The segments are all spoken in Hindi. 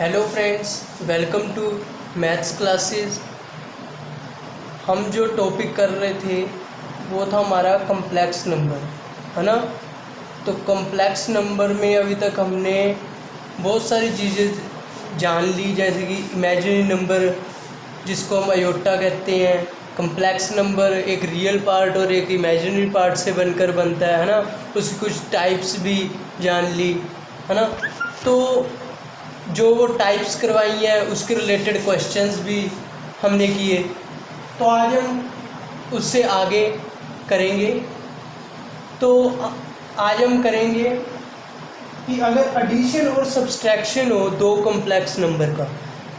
Hello friends, welcome to maths classes. हम जो टॉपिक कर रहे थे वो था हमारा कम्प्लेक्स नंबर, है ना। तो कम्प्लेक्स नंबर में अभी तक हमने बहुत सारी चीज़ें जान ली, जैसे कि इमेजिनरी नंबर जिसको हम अयोटा कहते हैं। कम्प्लेक्स नंबर एक रियल पार्ट और एक इमेजिनरी पार्ट से बनकर बनता है ना। उसकी कुछ टाइप्स भी जान ली, है ना। तो जो वो टाइप्स करवाई हैं उसके रिलेटेड क्वेश्चंस भी हमने किए। तो आज हम उससे आगे करेंगे। तो आज हम करेंगे कि अगर एडिशन और सब्सट्रैक्शन हो दो कम्प्लेक्स नंबर का।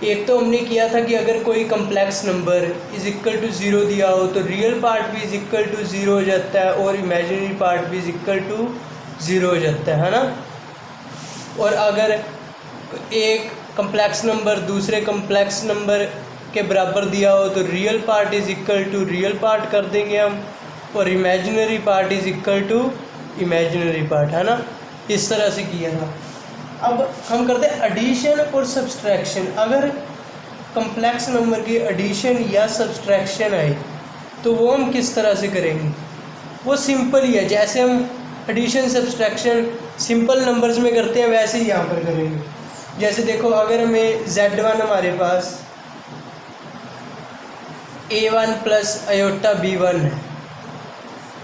एक तो हमने किया था कि अगर कोई complex number is equal to zero दिया हो तो रियल पार्ट भी इज इक्वल टू ज़ीरो हो जाता है और इमेजिनरी पार्ट भी इज इक्वल टू ज़ीरो हो जाता है ना। और अगर एक कम्प्लेक्स नंबर दूसरे कम्प्लेक्स नंबर के बराबर दिया हो तो real part is equal to real part कर देंगे हम, और imaginary part is equal to imaginary part, है ना। इस तरह से किया था। अब हम करते हैं एडिशन और सब्सट्रैक्शन। अगर कम्प्लेक्स नंबर की एडिशन या सब्सट्रैक्शन आए तो वो हम किस तरह से करेंगे। वो सिंपल ही है, जैसे हम एडिशन सब्सट्रैक्शन सिंपल नंबर्स में करते हैं वैसे ही यहाँ पर करेंगे। जैसे देखो, अगर हमें Z1 हमारे पास A1 प्लस अयोटा B1 है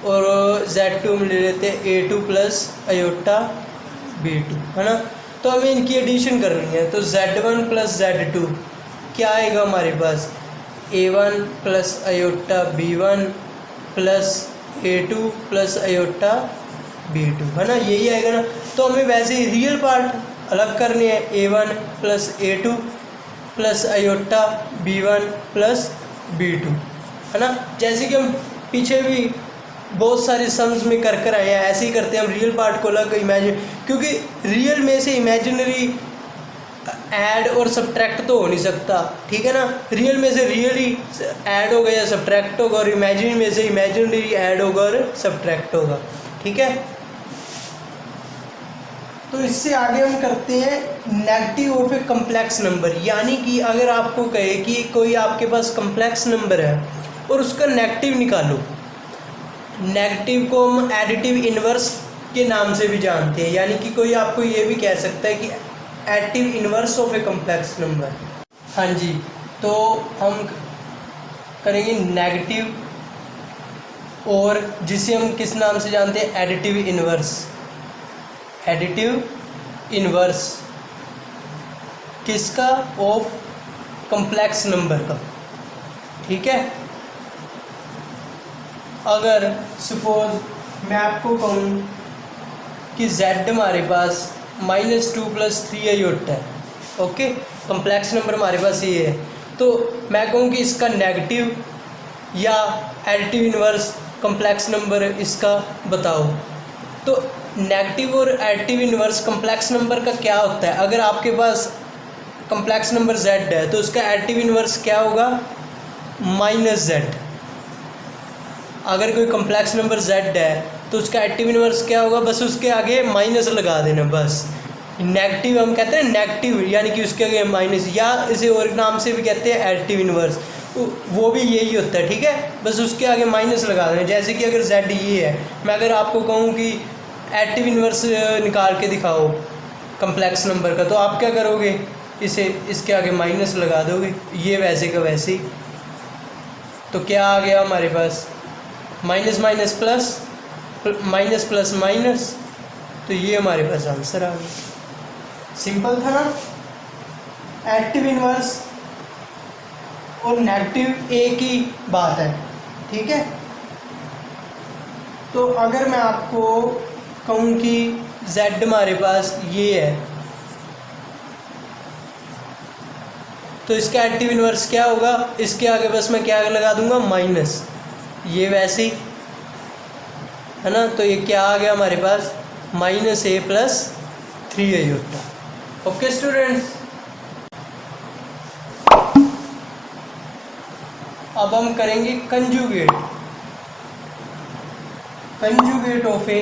और Z2 हम ले लेते हैं A2 प्लस अयोटा B2, है ना। तो हमें इनकी एडिशन करनी है। तो Z1 प्लस Z2 क्या आएगा हमारे पास, A1 plus iota B1 plus A2 plus iota B2, है ना। यही आएगा ना। तो हमें वैसे ही रियल पार्ट अलग करने हैं, A1 plus A2 plus iota B1 plus B2, है ना। जैसे कि हम पीछे भी बहुत सारे सम्स में कर आए हैं, ऐसे ही करते हैं हम। रियल पार्ट को अलग इमेजिन, क्योंकि रियल में से इमेजिनरी ऐड और सब्ट्रैक्ट तो हो नहीं सकता, ठीक है ना। रियल में से रियल ही ऐड होगा या सब्ट्रैक्ट होगा, और इमेजिनरी में से इमेजिनरी ऐड होगा और सब्ट्रैक्ट होगा, ठीक है। तो इससे आगे हम करते हैं negative of A complex number. यानी कि अगर आपको कहे कि कोई आपके पास कम्प्लेक्स नंबर है और उसका नेगेटिव निकालो। नेगेटिव को हम एडिटिव इन्वर्स के नाम से भी जानते हैं। यानी कि कोई आपको ये भी कह सकता है कि additive inverse of A complex number. हाँ जी, तो हम करेंगे नेगेटिव, और जिसे हम किस नाम से जानते हैं, एडिटिव इन्वर्स। एडिटिव इन्वर्स किसका, ऑफ कम्प्लेक्स नंबर का, ठीक है। अगर सपोज मैं आपको कहूँ कि Z हमारे पास -2 + 3 अयोटा है, ओके। कम्प्लेक्स नंबर हमारे पास ये है। तो मैं कहूँ कि इसका नेगेटिव या एडिटिव इन्वर्स कम्प्लेक्स नंबर इसका बताओ। तो नेगेटिव और एडिटिव इन्वर्स कम्प्लेक्स नंबर का क्या होता है। अगर आपके पास कम्प्लेक्स नंबर Z है तो उसका एडिटिव इन्वर्स क्या होगा, -Z। अगर कोई कम्प्लेक्स नंबर Z है तो उसका एडिटिव इन्वर्स क्या होगा, बस उसके आगे माइनस लगा देना बस। नेगेटिव हम कहते हैं नेगेटिव, यानी कि उसके आगे माइनस, या इसे और नाम से भी कहते हैं एडिटिव इन्वर्स, वो भी यही होता है, ठीक है। बस उसके आगे माइनस लगा देना। जैसे कि अगर Z ये है, मैं अगर आपको कहूँ कि एडिटिव इन्वर्स निकाल के दिखाओ कम्प्लेक्स नंबर का, तो आप क्या करोगे, इसे इसके आगे माइनस लगा दोगे, ये वैसे का वैसे ही। तो क्या आ गया हमारे पास, minus minus plus, minus plus minus, तो ये हमारे पास आंसर आ गया। सिंपल था ना। एडिटिव इन्वर्स और नेगेटिव एक ही बात है, ठीक है। तो अगर मैं आपको कहूँ कि Z हमारे पास ये है तो इसका एडिटिव इन्वर्स क्या होगा, इसके आगे बस मैं क्या लगा दूंगा, माइनस, ये वैसे ही, है ना। तो ये क्या आ गया हमारे पास, -A + 3 अयोटा। ओके स्टूडेंट्स, अब हम करेंगे conjugate of A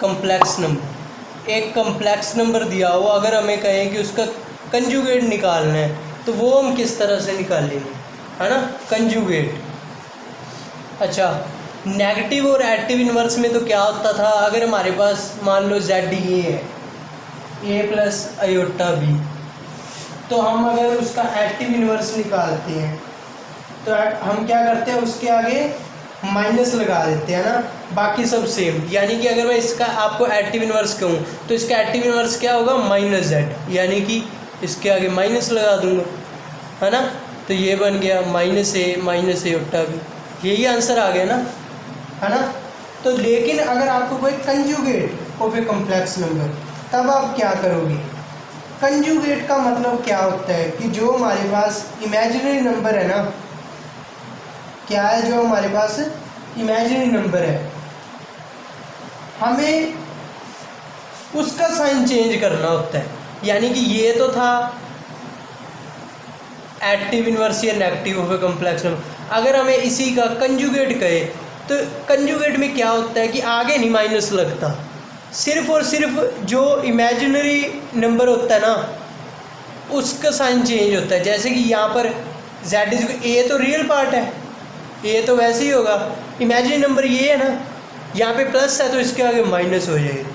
complex number. एक कम्प्लेक्स नंबर दिया हो, अगर हमें कहें कि उसका कंजुगेट निकालना है, तो वो हम किस तरह से निकालेंगे, है ना, कंजुगेट। अच्छा, नेगेटिव और एडिटिव इन्वर्स में तो क्या होता था, अगर हमारे पास मान लो जेड ये है, ए प्लस आयोटा बी, तो हम अगर उसका एडिटिव इन्वर्स निकालते हैं तो हम क्या करते हैं, उसके आगे माइनस लगा देते हैं ना, बाकी सब सेम। यानी कि अगर मैं इसका आपको एडिटिव इन्वर्स कहूँ तो इसका एडिटिव इन्वर्स क्या होगा, माइनस जेड, यानी कि इसके आगे माइनस लगा दूंगा, है ना, तो ये बन गया माइनस ए उल्टा भी, यही आंसर आ गया ना, है ना। तो लेकिन अगर आपको कोई conjugate of a complex number, तब आप क्या करोगे। कंजुगेट का मतलब क्या होता है कि जो हमारे पास इमेजिनरी नंबर है ना, क्या है, जो हमारे पास इमेजिनरी नंबर है, हमें उसका साइन चेंज करना होता है। यानी कि ये तो था एडिटिव इन्वर्स या negative of a complex number, अगर हमें इसी का कंजुगेट कहे तो कंजुगेट में क्या होता है कि आगे नहीं माइनस लगता, सिर्फ और सिर्फ जो इमेजिनरी नंबर होता है ना उसका साइन चेंज होता है। जैसे कि यहाँ पर जेड इज, ए तो रियल पार्ट है, ए तो वैसे ही होगा, इमेजिनरी नंबर ये है ना, यहाँ पे प्लस है तो इसके आगे माइनस हो जाएगा,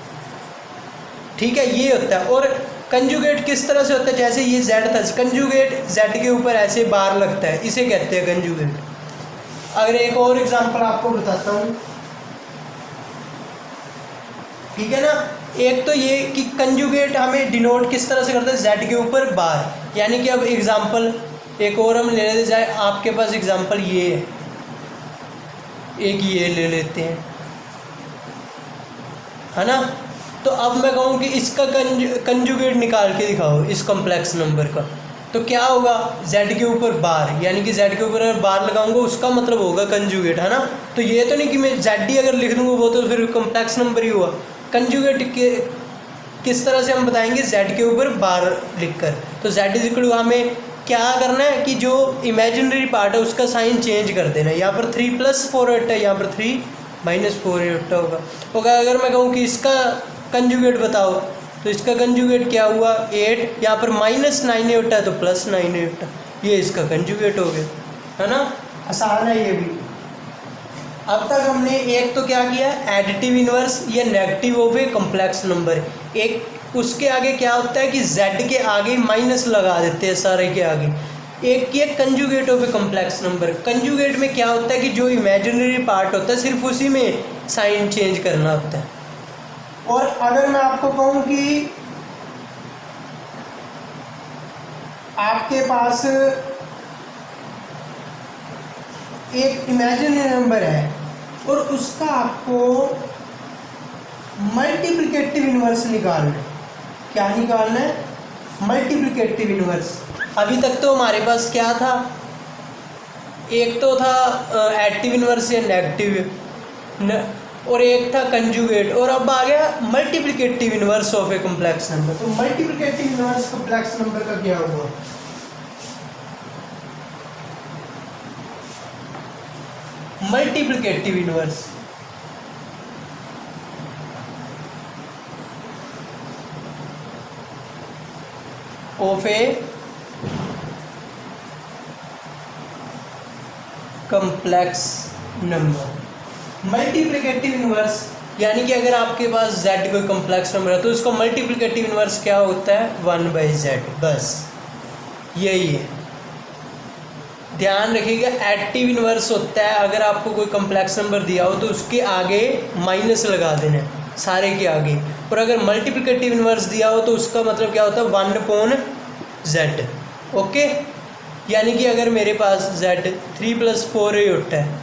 ठीक है, ये होता है। और कंजुगेट किस तरह से होता है, जैसे ये जेड था, कंजुगेट जेड के ऊपर ऐसे बार लगता है, इसे कहते हैं कंजुगेट। अगर एक और एग्जांपल आपको बताता हूँ, ठीक है ना। एक तो ये कि कंजुगेट हमें डिनोट किस तरह से करते हैं, जेड के ऊपर बार, यानी कि अब एग्जांपल एक और हम ले लेते जाए, आपके पास एग्जांपल ये है, एक ये ले लेते हैं, है ना। तो अब मैं कहूँ कि इसका कंजुगेट निकाल के दिखाओ इस कॉम्प्लेक्स नंबर का, तो क्या होगा, जेड के ऊपर बार, यानी कि जेड के ऊपर अगर बार लगाऊंगा उसका मतलब होगा कंजुगेट, है ना। तो ये तो नहीं कि मैं जेड ही अगर लिख दूंगा वो तो फिर कॉम्प्लेक्स नंबर ही हुआ। कंजुगेट के किस तरह से हम बताएंगे, जेड के ऊपर बार लिखकर। तो जेड इज इक्वल टू हमें क्या करना है कि जो इमेजिनरी पार्ट है उसका साइन चेंज कर देना है। यहाँ पर 3 + 4 है, यहाँ पर 3 - 4 होगा। अगर मैं कहूँ कि इसका कंजुगेट बताओ तो इसका कंजुगेट क्या हुआ, 8, यहाँ पर -9 होता है तो +9 होता है, ये इसका कंजुगेट हो गया, है ना। आसान है ये भी। अब तक हमने एक तो क्या किया, एडिटिव इन्वर्स या negative of a complex number. एक उसके आगे क्या होता है कि जेड के आगे माइनस लगा देते हैं सारे के आगे। एक किया conjugate of a complex number. Conjugate में क्या होता है कि जो इमेजिनरी पार्ट होता है सिर्फ उसी में साइन चेंज करना होता है। और अगर मैं आपको कहूँ कि आपके पास एक इमेजिनरी नंबर है और उसका आपको मल्टीप्लिकेटिव इन्वर्स निकालना है। क्या निकालना है, मल्टीप्लिकेटिव इन्वर्स। अभी तक तो हमारे पास क्या था, एक तो था एडिटिव इन्वर्स या नेगेटिव और एक था कंजुगेट, और अब आ गया multiplicative inverse of a complex number. तो मल्टीप्लिकेटिव इन्वर्स कॉम्प्लेक्स नंबर का क्या हुआ, multiplicative inverse of a complex number. Multiplicative inverse यानी कि अगर आपके पास z कोई कॉम्प्लेक्स नंबर है तो उसका मल्टीप्लिकेटिव इन्वर्स क्या होता है, 1/z, बस यही है। ध्यान रखिएगा, एडिटिव इन्वर्स होता है अगर आपको कोई कॉम्प्लेक्स नंबर दिया हो तो उसके आगे माइनस लगा देना है सारे के आगे, और अगर मल्टीप्लिकेटिव इन्वर्स दिया हो तो उसका मतलब क्या होता है, 1/z। ओके, यानी कि अगर मेरे पास z 3 + 4 होता है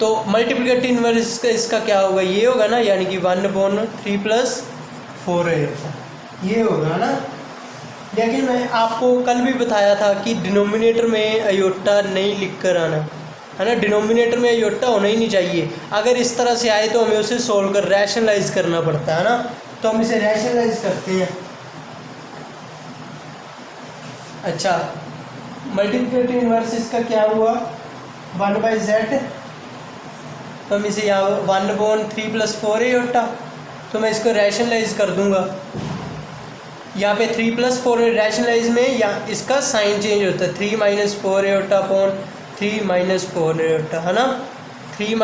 तो मल्टीप्लिकेटिव इन्वर्स इसका क्या होगा, ये होगा ना, यानी कि 1/3 + 4 होता है, ये होगा ना। लेकिन मैं आपको कल भी बताया था कि डिनोमिनेटर में अयोटा नहीं लिख कर आना, है ना। डिनोमिनेटर में अयोटा होना ही नहीं चाहिए। अगर इस तरह से आए तो हमें उसे सोल्व कर रैशनलाइज करना पड़ता है ना, तो हम इसे रैशनलाइज करते हैं। अच्छा, मल्टीप्लिकेटिव इन्वर्स इसका क्या हुआ, 1/z, तो हम इसे यहाँ 1/3 + 4 होता, तो मैं इसको रैशनलाइज कर दूंगा। यहाँ पे 3 + 4 रैशनलाइज में या इसका साइन चेंज होता है, 3 - 4 आयोटा अपॉन 3 - 4 आयोटा, है ना। 3 -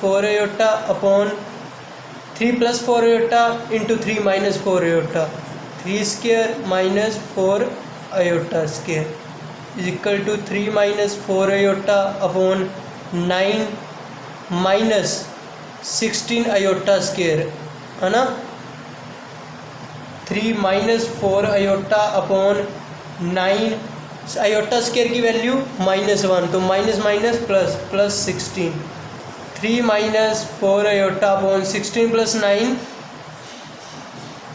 4 iota upon 3 + 4 iota into 3 - 4 iota, 3 square minus 4 iota square is equal to 3 - 4 iota upon 9 minus 16 iota square, है ना। 3 - 4 आयोटा अपॉन 9 आयोटा स्क्वायर की वैल्यू -1, तो minus minus plus plus 16। 3 - 4 iota upon 16 + 9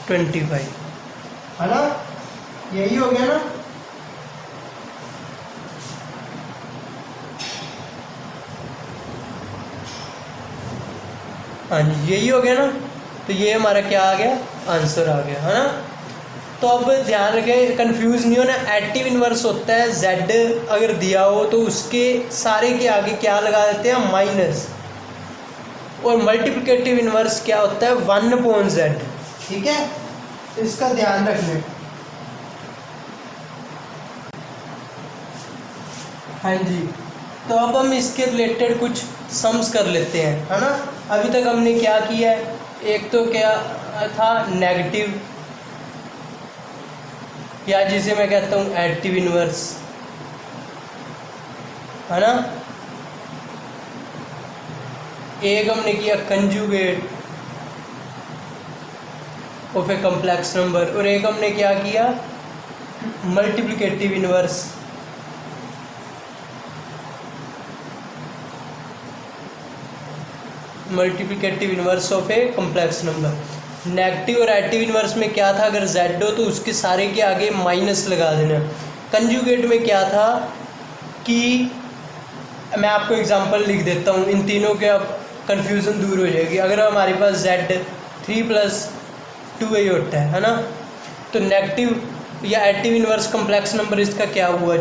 25, है ना। यही हो गया ना। हाँ जी, यही हो गया ना। तो ये हमारा क्या आ गया, आंसर आ गया, है ना। तो अब ध्यान रखें, कंफ्यूज नहीं होना। एडिटिव इन्वर्स होता है z अगर दिया हो तो उसके सारे के आगे क्या लगा देते हैं, माइनस। और मल्टीप्लिकेटिव इन्वर्स क्या होता है, 1/z, ठीक है। तो इसका ध्यान रखना। हाँ जी, तो अब हम इसके रिलेटेड कुछ सम्स कर लेते हैं, है ना। अभी तक हमने क्या किया है, एक तो क्या था नेगेटिव, या जिसे मैं कहता हूँ एडिटिव इन्वर्स, है ना। एक हमने किया conjugate of a complex number, और एक हमने क्या किया, multiplicative inverse. Multiplicative inverse of a complex number. Negative और एडिटिव इन्वर्स में क्या था, अगर z हो तो उसके सारे के आगे माइनस लगा देना। कंजुगेट में क्या था कि मैं आपको एग्जांपल लिख देता हूँ, इन तीनों के अब कन्फ्यूज़न दूर हो जाएगी। अगर हमारे पास z 3 + 2 आयोटा है ना, तो नेगेटिव या एडिटिव इन्वर्स कॉम्प्लेक्स नंबर इसका क्या हुआ,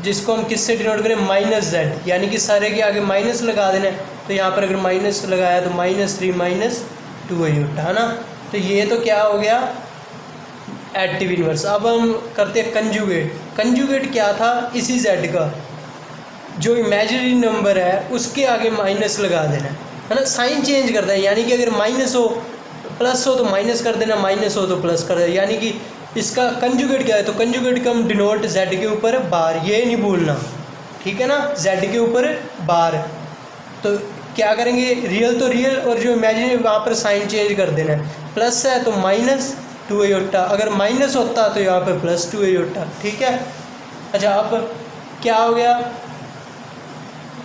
जिसको हम किससे डिनोट करें, -z, यानी कि सारे के आगे माइनस लगा देना। तो यहाँ पर अगर माइनस लगाया तो -3 - 2 आयोटा, है ना। तो ये तो क्या हो गया, एडिटिव इन्वर्स। अब हम करते हैं कंजुगेट। कंजुगेट क्या था, इसी z का जो इमेजिनरी नंबर है उसके आगे माइनस लगा देना, है ना। साइन चेंज करता है, यानी कि अगर माइनस हो प्लस हो तो माइनस कर देना, माइनस हो तो प्लस कर देना, यानी कि इसका कंजुगेट क्या है, तो कंजुगेट का हम डिनोट z के ऊपर बार, ये नहीं भूलना, ठीक है ना, z के ऊपर बार। तो क्या करेंगे, रियल तो रियल और जो इमेजिनरी वहाँ पर साइन चेंज कर देना है। प्लस है तो -2 आयोटा, अगर माइनस होता तो यहाँ पर +2 आयोटा, ठीक है। अच्छा, अब क्या हो गया,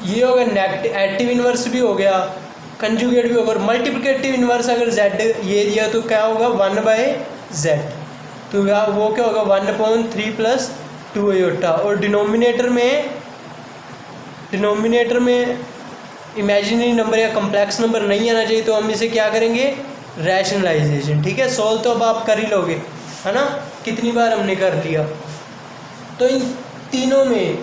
ये हो गया नेगेटिव, एडिटिव इन्वर्स भी हो गया, कंजुगेट भी होगा। और मल्टीप्लिकेटिव इन्वर्स अगर z ये दिया तो क्या होगा, 1/z, तो वो क्या होगा 1/3 + 2 आयोटा। और डिनोमिनेटर में इमेजिनरी नंबर या कॉम्प्लेक्स नंबर नहीं आना चाहिए, तो हम इसे क्या करेंगे, रैशनलाइजेशन, ठीक है। सोल्व तो अब आप कर ही लोगे, है ना, कितनी बार हमने कर लिया। तो इन तीनों में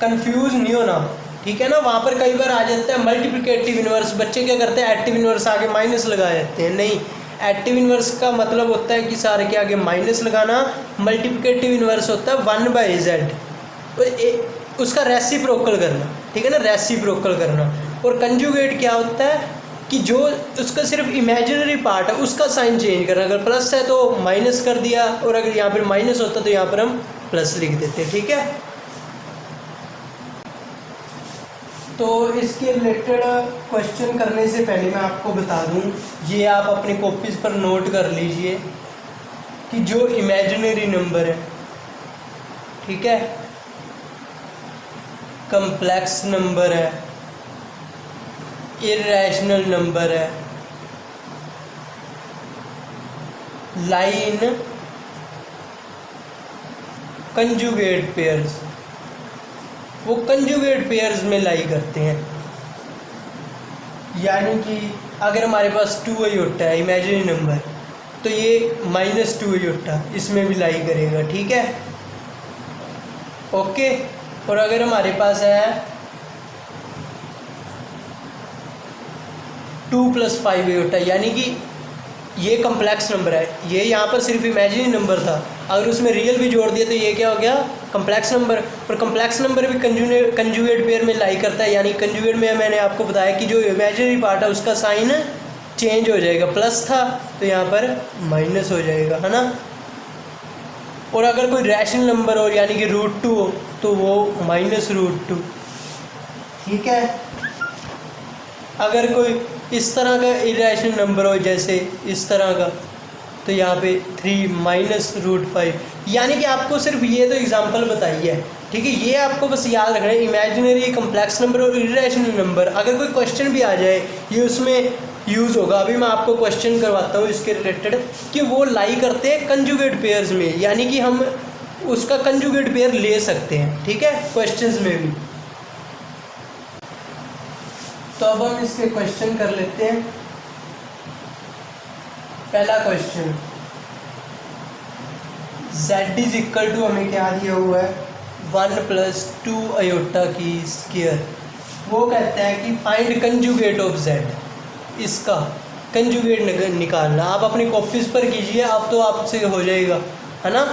कंफ्यूज नहीं होना, ठीक है ना। वहाँ पर कई बार आ जाता है मल्टीप्लिकेटिव इन्वर्स, बच्चे क्या करते हैं, एडिटिव इन्वर्स आगे माइनस लगा देते हैं। नहीं, एडिटिव इन्वर्स का मतलब होता है कि सारे के आगे माइनस लगाना। मल्टीप्लिकेटिव इन्वर्स होता है 1/z, उसका रेसिप्रोकल करना, ठीक है ना, रेसिप्रोकल करना। और कंजुगेट क्या होता है कि जो उसका सिर्फ इमेजिनरी पार्ट है उसका साइन चेंज करना, अगर प्लस है तो माइनस कर दिया, और अगर यहाँ पर माइनस होता तो यहाँ पर हम प्लस लिख देते, ठीक है। तो इसके रिलेटेड क्वेश्चन करने से पहले मैं आपको बता दूं, ये आप अपनी कॉपीज़ पर नोट कर लीजिए कि जो इमेजिनरी नंबर है, ठीक है, कॉम्प्लेक्स नंबर है, इररेशनल नंबर है, लाइन कंजुगेट पेयर्स, वो कंजुगेट पेयर्स में लाई करते हैं। यानी कि अगर हमारे पास 2 आयोटा है इमेजिनरी नंबर, तो ये -2 आयोटा इसमें भी लाई करेगा, ठीक है, ओके। और अगर हमारे पास है 2 + 5 आयोटा, यानी कि ये कम्प्लेक्स नंबर है, ये यहाँ पर सिर्फ इमेजिनरी नंबर था, अगर उसमें रियल भी जोड़ दिया तो ये क्या हो गया, कम्प्लेक्स नंबर। और कम्प्लेक्स नंबर भी कंजुगेट पेयर में लाई करता है, यानी कंजुगेट में मैंने आपको बताया कि जो इमेजिनरी पार्ट है उसका साइन चेंज हो जाएगा, प्लस था तो यहाँ पर माइनस हो जाएगा, है ना। और अगर कोई रैशनल नंबर हो यानी कि √2 हो तो वो -√2, ठीक है। अगर कोई इस तरह का इरेशनल नंबर हो जैसे इस तरह का, तो यहाँ पे 3 -√5, यानी कि आपको सिर्फ ये तो एग्जांपल बताई है, ठीक है। ये आपको बस याद रखना है, इमेजिनरी, कम्प्लेक्स नंबर और इरेशनल नंबर। अगर कोई क्वेश्चन भी आ जाए ये उसमें यूज़ होगा। अभी मैं आपको क्वेश्चन करवाता हूँ इसके रिलेटेड कि वो लाई करते हैं कंजुगेट पेयर्स में, यानी कि हम उसका कंजुगेट पेयर ले सकते हैं, ठीक है, क्वेश्चंस में भी। तो अब हम इसके क्वेश्चन कर लेते हैं। पहला question, z is equal to, हमें क्या दिया हुआ है, 1 + 2 आयोटा की स्क्वायर। वो कहता है कि फाइंड कंजुगेट ऑफ z, इसका कंजुगेट निकालना। आप अपनी कॉपीज पर कीजिए, अब तो आपसे हो जाएगा, है ना।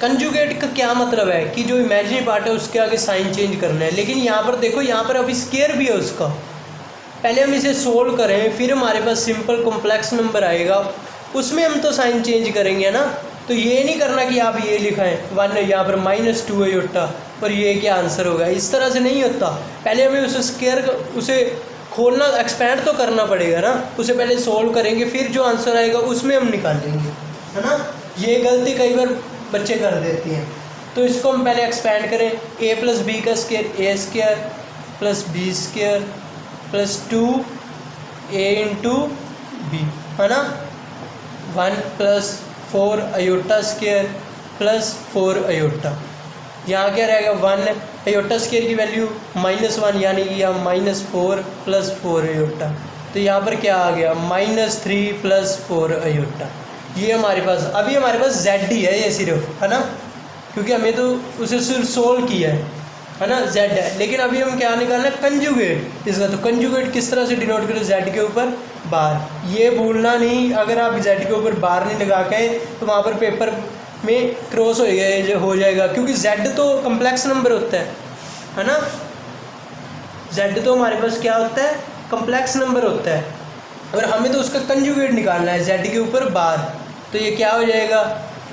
कंजुगेट का क्या मतलब है कि जो इमेजिनरी पार्ट है उसके आगे साइन चेंज करना है, लेकिन यहाँ पर देखो, यहाँ पर अभी स्क्वायर भी है उसका। पहले हम इसे सोल्व करें, फिर हमारे पास सिंपल कॉम्प्लेक्स नंबर आएगा, उसमें हम तो साइन चेंज करेंगे ना। तो ये नहीं करना कि आप ये लिखाएं 1 यहाँ पर -2 आयोटा और ये क्या आंसर होगा, इस तरह से नहीं होता। पहले हमें उसे स्क्वायर, उसे खोलना, एक्सपैंड तो करना पड़ेगा ना, उसे पहले सोल्व करेंगे, फिर जो आंसर आएगा उसमें हम निकालेंगे, है ना। ये गलती कई बार बच्चे कर देते हैं। तो इसको हम पहले एक्सपैंड करें, a + b का square a² + b² + 2a × b, है ना। 1 + 4 आयोटा स्क्वायर + 4 आयोटा, यहाँ क्या रहेगा 1 आयोटा स्क्वायर की वैल्यू -1, यानी कि यहाँ -4 + 4 आयोटा, तो यहाँ पर क्या आ गया -3 + 4 आयोटा। ये हमारे पास, अभी हमारे पास z ही है ये सिर्फ, है ना, क्योंकि हमें तो उसे सिर्फ सोल्व किया है ना, z है। लेकिन अभी हम क्या निकालना है, कंजुगेट इसका। तो कंजुगेट किस तरह से डिनोट करें, z के ऊपर बार, ये भूलना नहीं। अगर आप z के ऊपर बार नहीं लगा के तो वहाँ पर पेपर में क्रॉस हो जाएगा, क्योंकि z तो कम्प्लेक्स नंबर होता है ना। z तो हमारे पास क्या होता है, कम्प्लेक्स नंबर होता है, और हमें तो उसका कंजुगेट निकालना है, z के ऊपर बार। तो ये क्या हो जाएगा,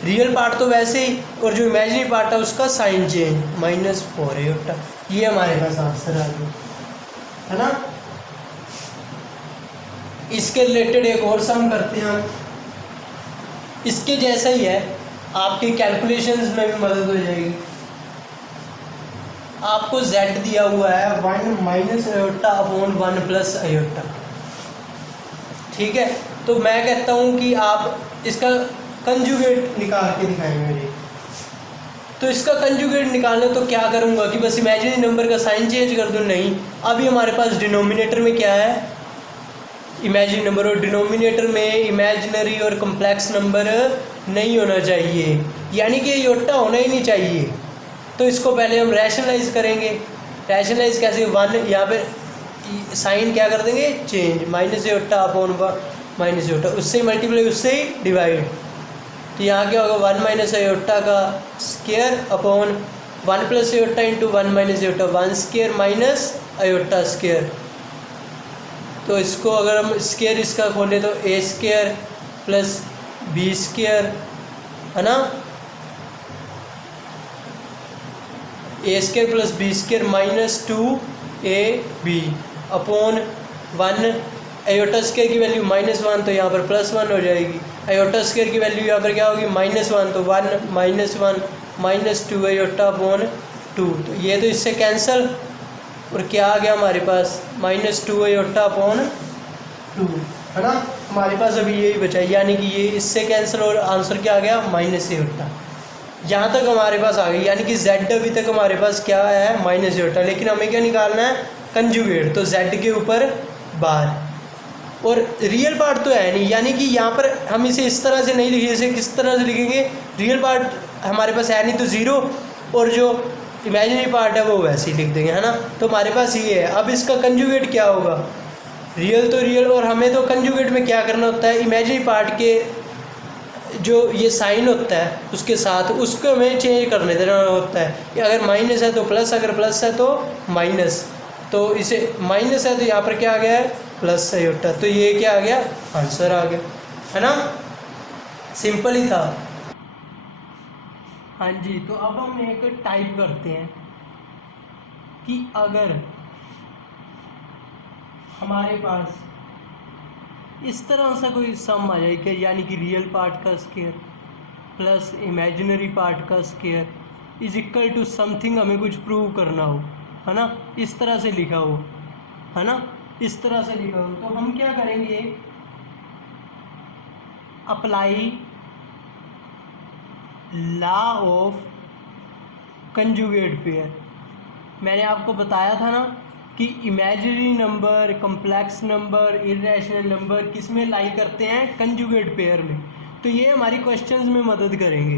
रियल पार्ट तो वैसे ही, और जो इमेजिनरी पार्ट है उसका साइन चेंज -4 आयोटा। ये हमारे पास आंसर आ गया, है ना। इसके रिलेटेड एक और सम करते हैं हम, इसके जैसा ही है, आपकी कैलकुलेशंस में भी मदद हो जाएगी। आपको z दिया हुआ है 1 - आयोटा/1 + आयोटा, ठीक है। तो मैं कहता हूँ कि आप इसका कंजुगेट निकाल के दिखाएंगे मुझे। तो इसका कंजुगेट निकालना तो क्या करूँगा कि बस इमेजिनरी नंबर का साइन चेंज कर दूँ, नहीं। अभी हमारे पास डिनोमिनेटर में क्या है, इमेजिनरी नंबर, और डिनोमिनेटर में इमेजिनरी और कम्प्लेक्स नंबर नहीं होना चाहिए, यानी कि आयोटा होना ही नहीं चाहिए। तो इसको पहले हम रैशनलाइज करेंगे। रैशनलाइज कैसे, 1 यहाँ पर साइन क्या कर देंगे, चेंज, -आयोटा/1 आयोटा, उससे ही मल्टीप्लाई, उससे ही डिवाइड। तो यहाँ क्या होगा, 1 - आयोटा का square upon 1 + iota × 1 - iota, 1² - iota square. तो इसको अगर हम स्क्वायर इसका खोलें तो a² + b², है ना, a² + b² -2ab upon 1 iota square की वैल्यू -1, तो यहाँ पर +1 हो जाएगी। आयोटा स्क्वायर की वैल्यू यहाँ पर क्या होगी, -1, तो 1 - 2 आयोटा/2, तो ये तो इससे कैंसिल, और क्या आ गया हमारे पास -2 आयोटा/2, है ना। हमारे पास अभी यही बचा, यानी कि ये इससे कैंसिल, और आंसर क्या आ गया -आयोटा। यहाँ तक हमारे पास आ गई, यानी कि z अभी तक हमारे पास क्या है, -आयोटा। लेकिन हमें क्या निकालना है, कंजुगेट, तो z के ऊपर बार, और रियल पार्ट तो है नहीं, यानी कि यहाँ पर हम इसे इस तरह से नहीं लिखेंगे, इसे किस तरह से लिखेंगे, रियल पार्ट हमारे पास है नहीं तो 0, और जो इमेजिनरी पार्ट है वो वैसे ही लिख देंगे, है ना। तो हमारे पास ये है। अब इसका कंजुगेट क्या होगा, रियल तो रियल, और हमें तो कंजुगेट में क्या करना होता है, इमेजिनरी पार्ट के जो ये साइन होता है उसके साथ उसको हमें चेंज करने देना होता है। अगर माइनस है तो प्लस, अगर प्लस है तो माइनस, तो इसे माइनस है तो यहाँ पर क्या आ गया है, प्लस आयोटा, तो ये क्या आ गया, आंसर आ गया, है ना, सिंपल ही था। हाँ जी, तो अब हम एक टाइप करते हैं कि अगर हमारे पास इस तरह से कोई सम आ जाए कि यानी कि रियल पार्ट का स्क्वायर प्लस इमेजिनरी पार्ट का square is equal to something, हमें कुछ प्रूव करना हो, है ना, इस तरह से लिखा हो, है ना, इस तरह से लिखा हो, तो हम क्या करेंगे, apply law of conjugate pair. मैंने आपको बताया था ना कि imaginary number, complex number, irrational number किस में लाई करते हैं, कंजुगेट पेयर में, तो ये हमारी क्वेश्चंस में मदद करेंगे।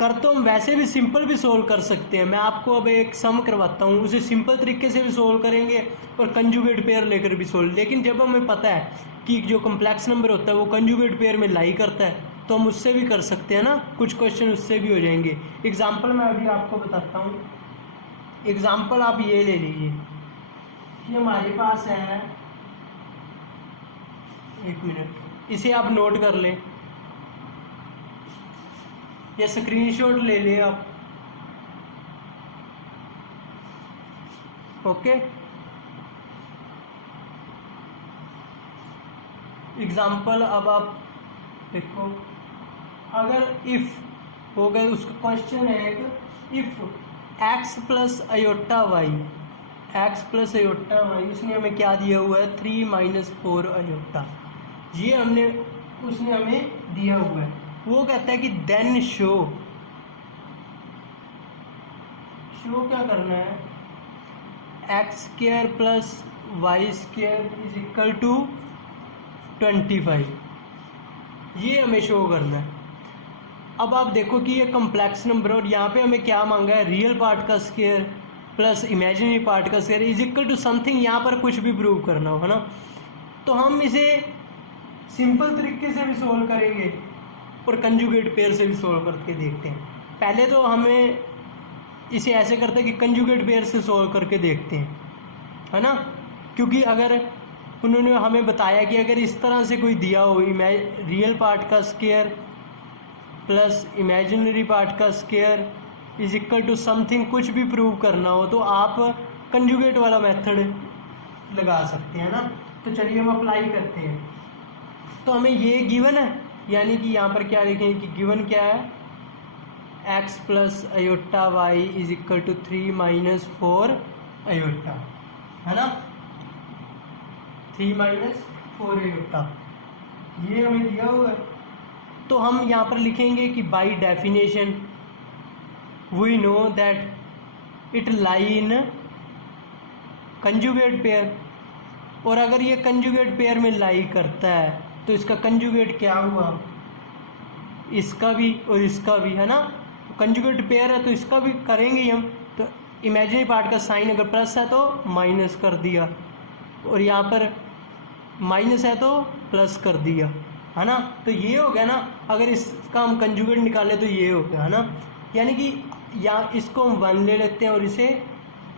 कर तो हम वैसे भी सिंपल भी सोल्व कर सकते हैं, मैं आपको अब एक सम करवाता हूँ, उसे सिंपल तरीके से भी सोल्व करेंगे और कंजुगेट पेयर लेकर भी सोल्व, लेकिन जब हमें पता है कि जो कम्प्लेक्स नंबर होता है वो कंजुगेट पेयर में लाई करता है तो हम उससे भी कर सकते हैं ना, कुछ क्वेश्चन उससे भी हो जाएंगे। एग्जाम्पल मैं अभी आपको बताता हूँ, एग्जाम्पल आप ये ले लीजिए कि हमारे पास है, एक मिनट, इसे आप नोट कर लें या स्क्रीनशॉट ले लें आप, ओके। एग्जाम्पल अब आप देखो, अगर इफ हो गए, उसका क्वेश्चन है if x plus iota y, x plus iota y, उसने हमें क्या दिया हुआ है, 3 माइनस 4 अयोटा, ये हमने उसने हमें दिया हुआ है। वो कहता है कि देन शो क्या करना है, x square plus Y square is equal to 25, ये हमें शो करना है। अब आप देखो कि ये कम्प्लेक्स नंबर, और यहाँ पे हमें क्या मांगा है, रियल पार्ट का स्क्वायर प्लस इमेजिनरी पार्ट का square is equal to something, यहाँ पर कुछ भी प्रूव करना हो, है ना, तो हम इसे सिंपल तरीके से भी सोल्व करेंगे और कंजुगेट पेयर से भी सोल्व करके देखते हैं। पहले तो हमें इसे ऐसे करते हैं कि कंजुगेट पेयर से सोल्व करके देखते हैं, है ना, क्योंकि अगर उन्होंने हमें बताया कि अगर इस तरह से कोई दिया हो, रियल पार्ट का स्क्वायर प्लस इमेजिनरी पार्ट का square is equal to something, कुछ भी प्रूव करना हो तो आप कंजुगेट वाला मेथड लगा सकते हैं ना। तो चलिए हम अप्लाई करते हैं। तो हमें ये गिवन है, यानी कि यहाँ पर क्या लिखेंगे कि गिवन क्या है, x plus iota y is equal to 3 minus 4 iota, है ना, 3 माइनस 4 अयोटा, ये हमें दिया हुआ है। तो हम यहाँ पर लिखेंगे कि by definition we know that it lie in conjugate pair, और अगर ये कंजुगेट पेयर में लाई करता है तो इसका कंजुगेट क्या हुआ, इसका भी और इसका भी, है ना, कंजुगेट पेयर है तो इसका भी करेंगे ही हम। तो इमेजिनरी पार्ट का साइन अगर प्लस है तो माइनस कर दिया, और यहाँ पर माइनस है तो प्लस कर दिया, है ना, तो ये हो गया ना। अगर इसका हम कंजुगेट निकाले तो ये हो गया, है ना, यानी कि यहाँ इसको हम 1 ले लेते हैं और इसे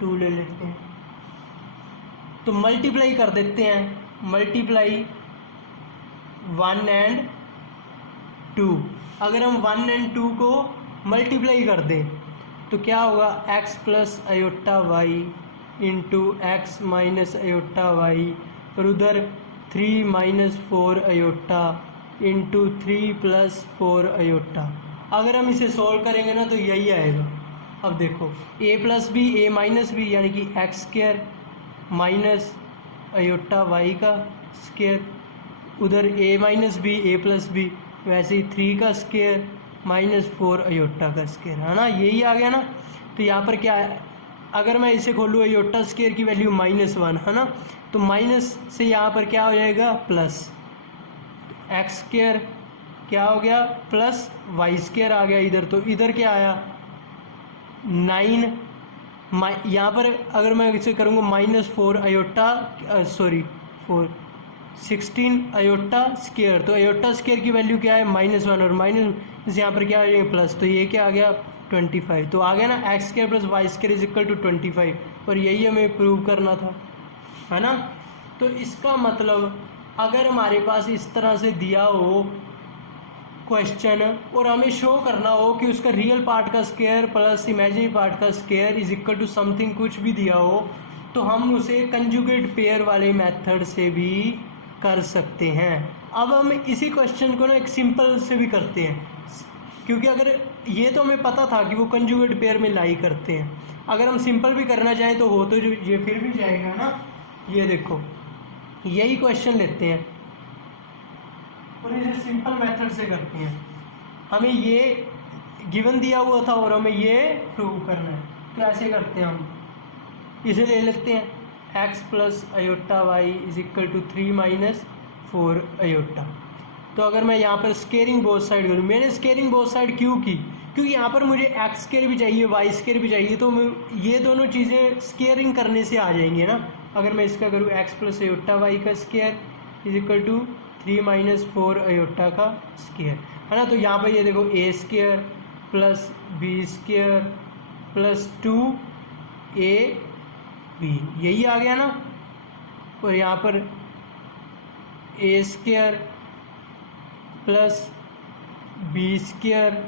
2 ले लेते हैं, तो मल्टीप्लाई कर देते हैं, मल्टीप्लाई 1 एंड 2। अगर हम 1 एंड 2 को मल्टीप्लाई कर दें तो क्या होगा, x plus iota y into x minus iota y, और उधर 3 minus 4 iota into 3 plus 4 iota. अगर हम इसे सोल्व करेंगे ना तो यही आएगा। अब देखो a plus b a minus b, यानी कि x square minus iota Y का स्क्वायर, उधर a minus b a plus b, वैसे ही 3 का स्क्वायर माइनस 4 अयोटा का स्क्वायर, है ना, यही आ गया ना। तो यहाँ पर क्या है, अगर मैं इसे खोलूँ अयोटा स्क्वायर की वैल्यू -1, है ना, तो माइनस से यहाँ पर क्या हो जाएगा प्लस, एक्स स्क्वायर क्या हो गया प्लस वाई स्क्वायर आ गया इधर, तो इधर क्या आया 9, यहाँ पर अगर मैं इसे करूँगा -4 अयोटा, सॉरी 4 16 अयोटा स्क्वायर, तो अयोटा स्क्वायर की वैल्यू क्या है -1 और माइनस यहाँ पर क्या है प्लस, तो ये क्या आ गया 25, तो आ गया ना x square plus Y square is equal to 25, और यही हमें प्रूव करना था, है ना। तो इसका मतलब अगर हमारे पास इस तरह से दिया हो क्वेश्चन और हमें शो करना हो कि उसका रियल पार्ट का स्क्वायर प्लस इमेजिनरी पार्ट का square is equal to something कुछ भी दिया हो, तो हम उसे कंजुगेट पेयर वाले मेथड से भी कर सकते हैं। अब हम इसी क्वेश्चन को ना एक सिंपल से भी करते हैं, क्योंकि अगर ये तो हमें पता था कि वो कंजुगेट पेयर में लाई करते हैं, अगर हम सिंपल भी करना चाहें तो हो तो ये फिर भी जाएगा ना। ये देखो यही क्वेश्चन लेते हैं और इसे सिंपल मेथड से करते हैं। हमें ये गिवन दिया हुआ था और हमें ये प्रूव करना है, तो ऐसे करते हैं हम, इसे ले लेते हैं x plus iota y is equal to 3 minus 4 iota. तो अगर मैं यहाँ पर स्केयरिंग बोथ साइड करूँ, मैंने स्केयरिंग बोथ साइड क्यों की, क्योंकि यहाँ पर मुझे एक्स स्केयर भी चाहिए वाई स्केयर भी चाहिए, तो ये दोनों चीज़ें स्केयरिंग करने से आ जाएंगी ना। अगर मैं इसका करूँ एक्स प्लस अयोटा वाई का square is equal to 3 minus 4 iota का स्केयर, है ना। तो यहाँ पर ये देखो A square plus B square plus 2 A B, यही आ गया ना। और यहाँ पर A square plus B square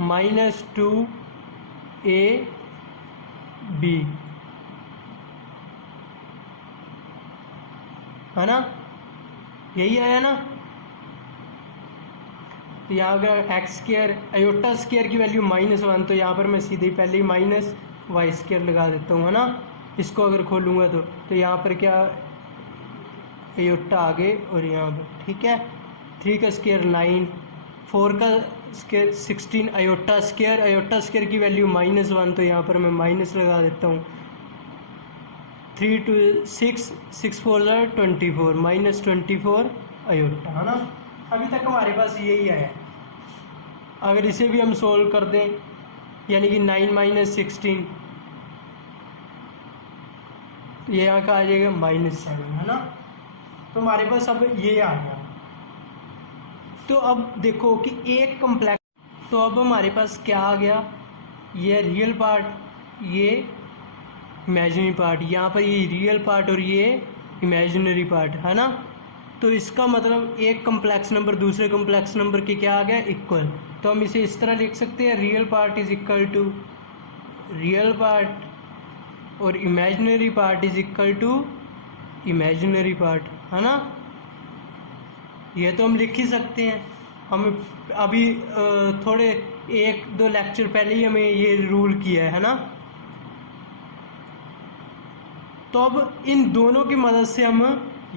minus 2 A B, है ना, यही आया ना। तो यहाँ अगर एक्स स्केयर अयोटा स्केयर की वैल्यू -1, तो यहाँ पर मैं सीधे पहले ही माइनस वाई स्केयर लगा देता हूँ, है ना। इसको अगर खोलूँगा तो यहाँ पर क्या अयोटा आगे और यहाँ पर, ठीक है। 3 का स्केयर 9, 4 का स्केयर 16 अयोटा स्केयर की वैल्यू -1, तो यहाँ पर मैं माइनस लगा देता हूँ। 3 to 6 6 4 24 -24 अयोटा, है ना। अभी तक हमारे पास यही आया। अगर इसे भी हम सोल्व कर दें, यानी कि 9 माइनस 16, तो ये यहाँ का आ जाएगा -7, है ना। तो हमारे पास अब ये आ गया। तो अब देखो कि एक कम्प्लेक्स, तो अब हमारे पास क्या आ गया, ये रियल पार्ट, ये इमेजिनरी पार्ट, यहाँ पर ये रियल पार्ट और ये इमेजिनरी पार्ट, है ना। तो इसका मतलब एक कम्प्लेक्स नंबर दूसरे कम्प्लेक्स नंबर के क्या आ गया इक्वल। तो हम इसे इस तरह लिख सकते हैं, real part is equal to real part और imaginary part is equal to imaginary part, है ना। ये तो हम लिख ही सकते हैं। हम अभी थोड़े 1-2 लेक्चर पहले ही हमें ये रूल किया है ना। तो अब इन दोनों की मदद से हम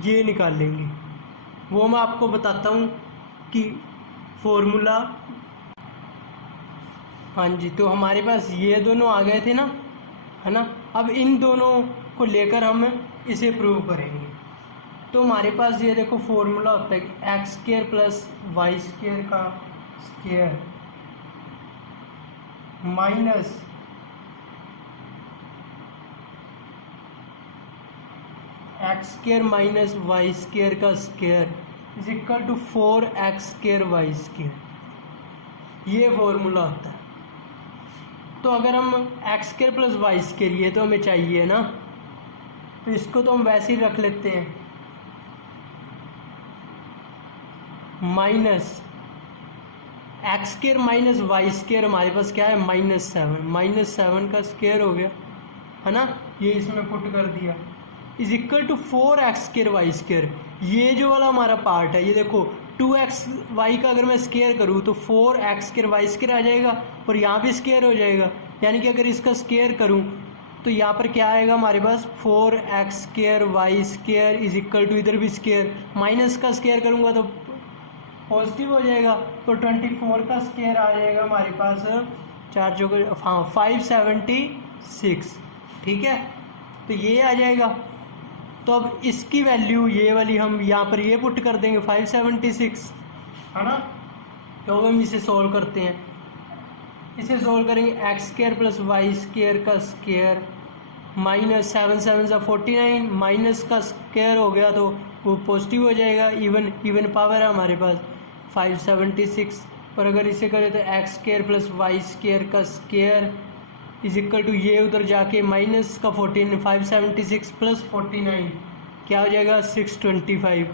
ये निकाल लेंगे, वो मैं आपको बताता हूँ कि फॉर्मूला। हाँ जी, तो हमारे पास ये दोनों आ गए थे ना, है ना। अब इन दोनों को लेकर हम इसे प्रूव करेंगे। तो हमारे पास ये देखो फॉर्मूला होता है कि x square plus Y square का square minus x square minus Y square का square is equal to 4x square Y square, ये फॉर्मूला होता है। तो अगर हम X square plus Y square, ये तो हमें चाहिए ना, तो इसको तो हम वैसे ही रख लेते हैं, minus x square minus Y square, हमारे पास क्या है -7 का स्क्वायर हो गया, है ना। ये इसमें पुट कर दिया is equal to 4x square Y square. ये जो वाला हमारा पार्ट है, ये देखो 2x वाई का अगर मैं स्क्वायर करूँ तो 4x स्क्वायर वाई स्क्वायर आ जाएगा और यहाँ भी स्क्वायर हो जाएगा, यानी कि अगर इसका स्क्वायर करूँ तो यहाँ पर क्या आएगा हमारे पास 4x square Y square is equal to, इधर भी स्क्वायर, माइनस का स्क्वायर करूँगा तो पॉजिटिव हो जाएगा, तो 24 का स्क्वायर आ जाएगा हमारे पास 4 चौके 576, ठीक है। तो ये आ जाएगा। तो अब इसकी वैल्यू ये वाली हम यहाँ पर ये पुट कर देंगे 576, है ना। तो हम इसे सॉल्व करते हैं। इसे सॉल्व करेंगे x square plus Y square का स्क्वायर माइनस 7 7 सा 49, माइनस का स्क्वायर हो गया तो वो पॉजिटिव हो जाएगा, इवन पावर है हमारे पास 576। और अगर इसे करें तो x square plus Y square का स्क्वायर इज इक्वल टू ये उधर जाके माइनस का 14, 576 प्लस 49 क्या हो जाएगा 625,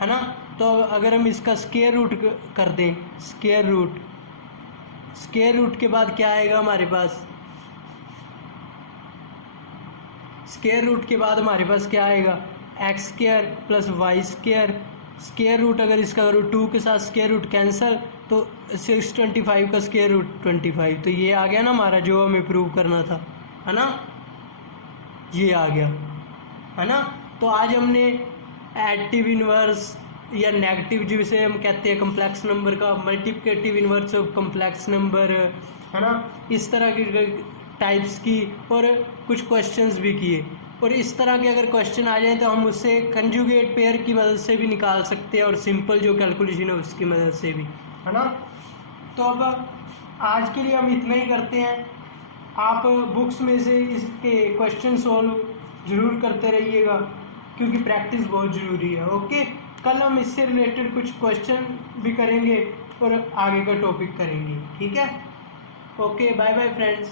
है ना। तो अगर हम इसका स्क्वायर रूट कर दें, स्क्वायर रूट के बाद क्या आएगा हमारे पास, स्क्वायर रूट के बाद हमारे पास क्या आएगा x square plus Y square, square root अगर इसका करो 2 के साथ स्क्वायर रूट कैंसिल तो 625 का स्क्वायर रूट 25, तो ये आ गया ना हमारा जो हमें प्रूव करना था, है ना, ये आ गया, है ना। तो आज हमने एडिटिव इन्वर्स या नेगेटिव जिसे हम कहते हैं कम्प्लेक्स नंबर का, multiplicative inverse of complex number, है ना, इस तरह की टाइप्स की और कुछ क्वेश्चंस भी किए। और इस तरह के अगर क्वेश्चन आ जाए तो हम उससे कंजुगेट पेयर की मदद से भी निकाल सकते हैं और सिंपल जो कैलकुलेशन है उसकी मदद से भी, है ना। तो अब आज के लिए हम इतना ही करते हैं। आप बुक्स में से इसके क्वेश्चन सॉल्व ज़रूर करते रहिएगा क्योंकि प्रैक्टिस बहुत ज़रूरी है। ओके, कल हम इससे रिलेटेड कुछ क्वेश्चन भी करेंगे और आगे का टॉपिक करेंगे, ठीक है। Okay, bye bye friends.